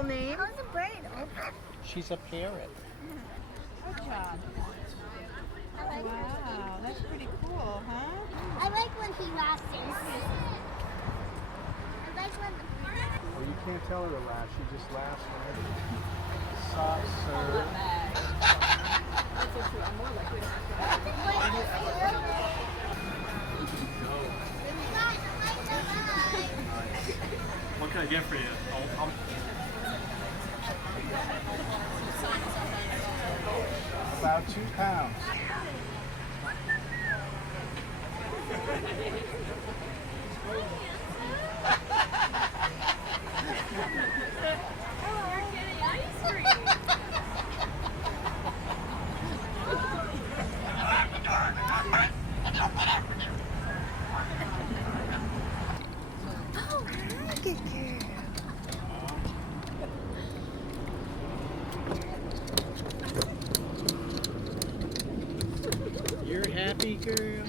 full name? How's the bird open? She's a parrot. Good job. Wow, that's pretty cool, huh? I like when he laughs. I like when the Well, you can't tell her to laugh. She just laughs whenever. Soft serve. What can I get for you? About 2 pounds. You're happy, girl.